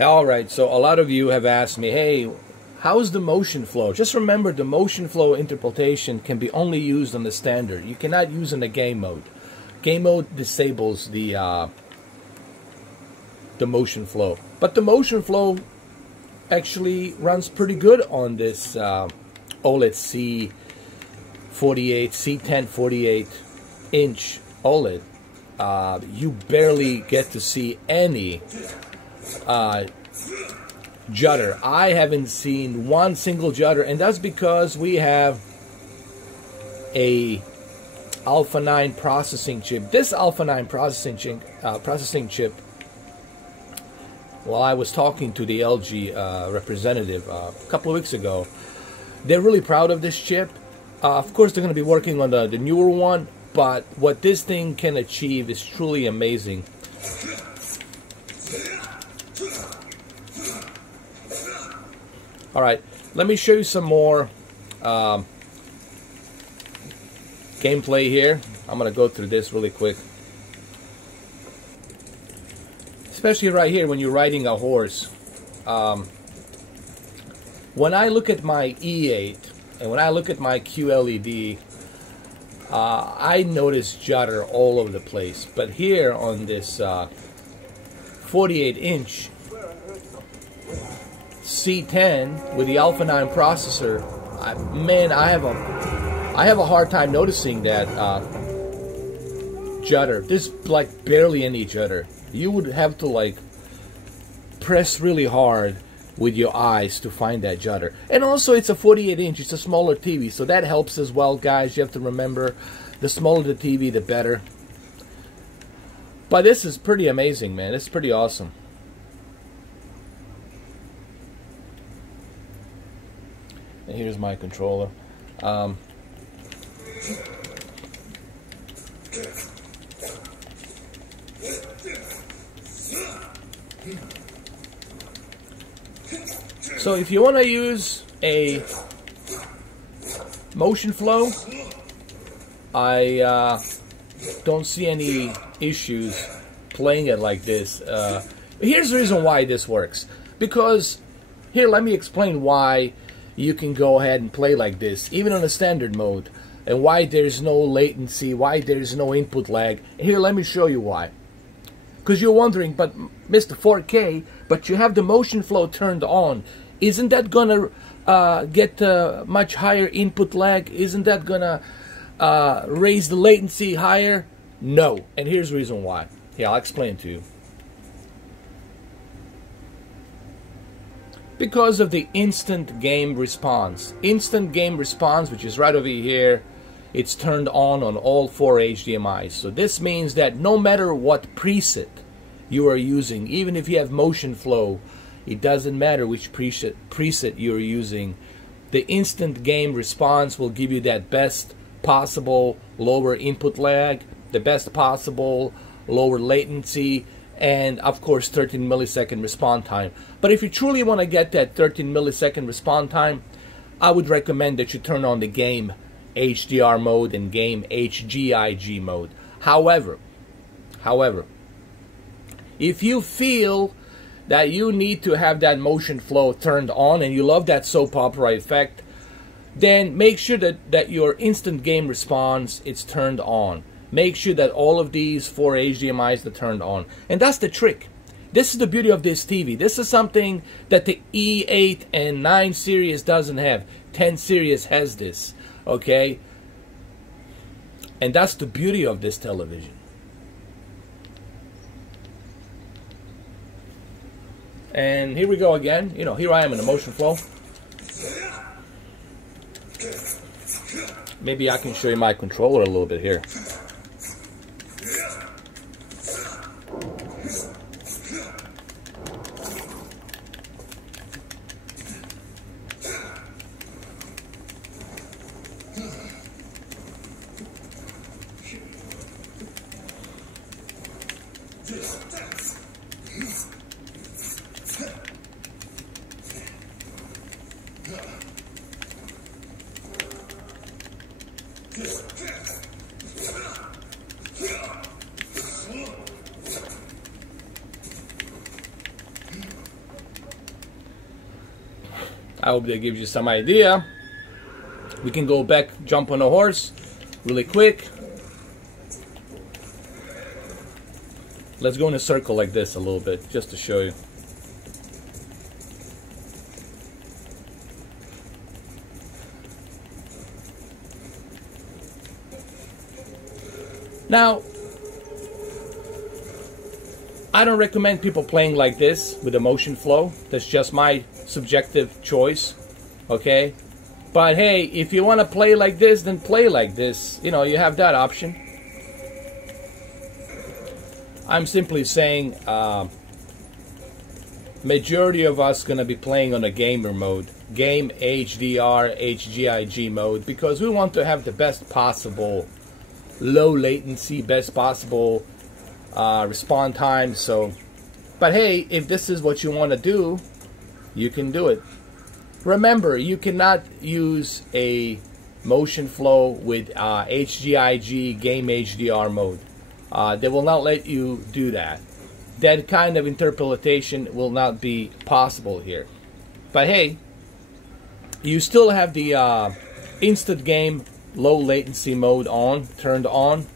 Alright, so a lot of you have asked me, hey, how's the motion flow? Just remember, the motion flow interpretation can be only used on the standard. You cannot use in the game mode. Game mode disables the motion flow. But the motion flow actually runs pretty good on this OLED C10 48 inch OLED. You barely get to see any judder. I haven't seen one single judder, and that's because we have a Alpha 9 processing chip. This Alpha 9 processing chip, while I was talking to the LG representative a couple of weeks ago, they're really proud of this chip. Of course, they're going to be working on the newer one, but what this thing can achieve is truly amazing. Alright, let me show you some more gameplay here. I'm going to go through this really quick. Especially right here when you're riding a horse. When I look at my E8 and when I look at my QLED, I notice judder all over the place. But here on this 48-inch C10 with the Alpha 9 processor, man, I have a hard time noticing that judder. There's like barely any judder. You would have to like press really hard with your eyes to find that judder. And also it's a 48-inch, it's a smaller TV, so that helps as well, guys. You have to remember, the smaller the TV, the better. But this is pretty amazing, man. It's pretty awesome. And here's my controller. So if you want to use a motion flow, I don't see any issues playing it like this. Here's the reason why this works. Because, here, let me explain why you can go ahead and play like this, even on a standard mode, and why there's no latency, why there's no input lag. Here, let me show you why. Because you're wondering, but Mr. 4K, but you have the motion flow turned on. Isn't that gonna get much higher input lag? Isn't that gonna raise the latency higher? No, and here's the reason why. Yeah, I'll explain to you. Because of the instant game response. Instant game response, which is right over here, it's turned on all 4 HDMIs. So this means that no matter what preset you are using, even if you have motion flow, it doesn't matter which preset you're using, the instant game response will give you that best possible lower input lag, the best possible lower latency, and of course 13 millisecond response time. But if you truly want to get that 13 millisecond response time, I would recommend that you turn on the game HDR mode and game HGIG mode. However, if you feel that you need to have that motion flow turned on and you love that soap opera effect, then make sure that your instant game response is turned on. Make sure that all of these 4 HDMIs are turned on. And that's the trick. This is the beauty of this TV. This is something that the E8 and 9 series doesn't have. 10 series has this. Okay? And that's the beauty of this television. And here we go again. You know, here I am in the motion flow. Maybe I can show you my controller a little bit here. I hope that gives you some idea. We can go back, jump on a horse really quick. Let's go in a circle like this a little bit, just to show you. Now, I don't recommend people playing like this with the motion flow. That's just my subjective choice, okay? But hey, if you want to play like this, then play like this. You know, you have that option. I'm simply saying, majority of us gonna be playing on a gamer mode, game HDR, HGIG mode, because we want to have the best possible low latency, best possible response time. So, but hey, if this is what you want to do, you can do it. Remember, you cannot use a motion flow with HGIG game HDR mode. They will not let you do that. That kind of interpretation will not be possible here. But hey, you still have the instant game low latency mode turned on,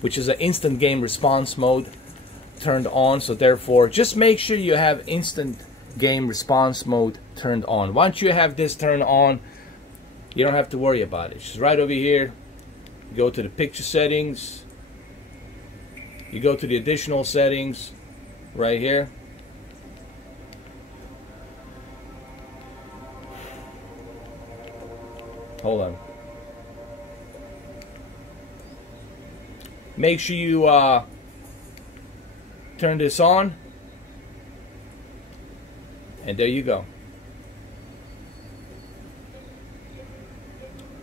which is an instant game response mode turned on. So therefore, just make sure you have instant game response mode turned on. Once you have this turned on, you don't have to worry about it. Just right over here, you go to the picture settings, you go to the additional settings right here. Hold on. Make sure you turn this on, and there you go.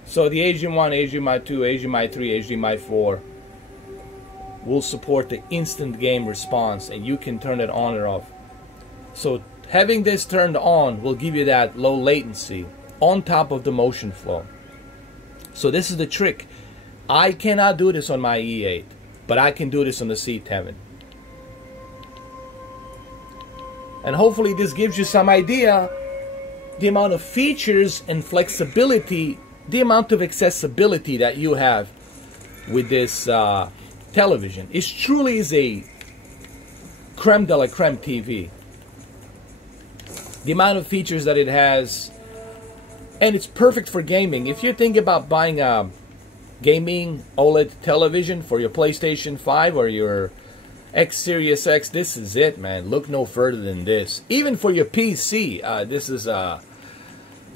So the HDMI 1, HDMI 2, HDMI 3, HDMI 4 will support the instant game response, and you can turn it on or off. So having this turned on will give you that low latency on top of the motion flow. So this is the trick. I cannot do this on my E8, but I can do this on the C7. And hopefully this gives you some idea the amount of features and flexibility, the amount of accessibility that you have with this television. It truly is a creme de la creme TV. The amount of features that it has, and it's perfect for gaming. If you think about buying a gaming OLED television for your PlayStation 5 or your X Series X, this is it, man. Look no further than this. Even for your PC, this is a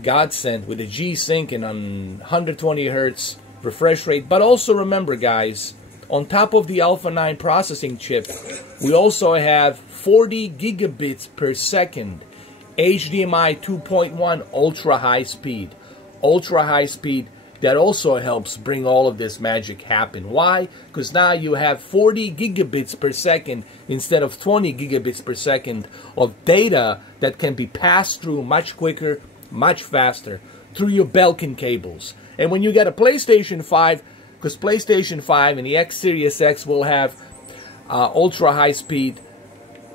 godsend with a G-Sync and on 120 Hertz refresh rate. But also remember, guys, on top of the Alpha 9 processing chip, we also have 40 gigabits per second HDMI 2.1 ultra high speed. Ultra high speed that also helps bring all of this magic happen. Why? Because now you have 40 gigabits per second instead of 20 gigabits per second of data that can be passed through much quicker, much faster through your Belkin cables. And when you get a PlayStation 5, because PlayStation 5 and the X Series X will have ultra high speed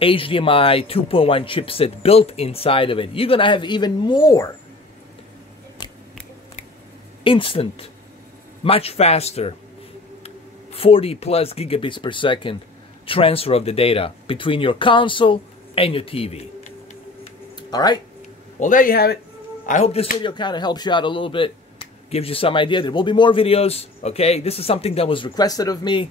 HDMI 2.1 chipset built inside of it, you're going to have even more instant, much faster, 40 plus gigabits per second transfer of the data between your console and your TV. Alright? Well, there you have it. I hope this video kind of helps you out a little bit, gives you some idea. There will be more videos, okay? This is something that was requested of me.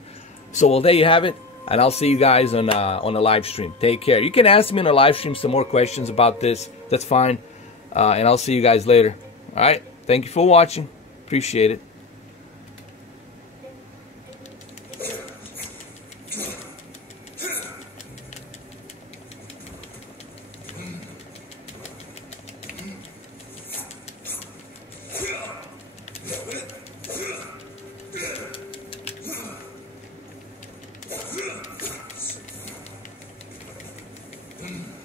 So, well, there you have it. And I'll see you guys on a live stream. Take care. You can ask me on a live stream some more questions about this. That's fine. And I'll see you guys later. Alright? Thank you for watching. Appreciate it. Yeah.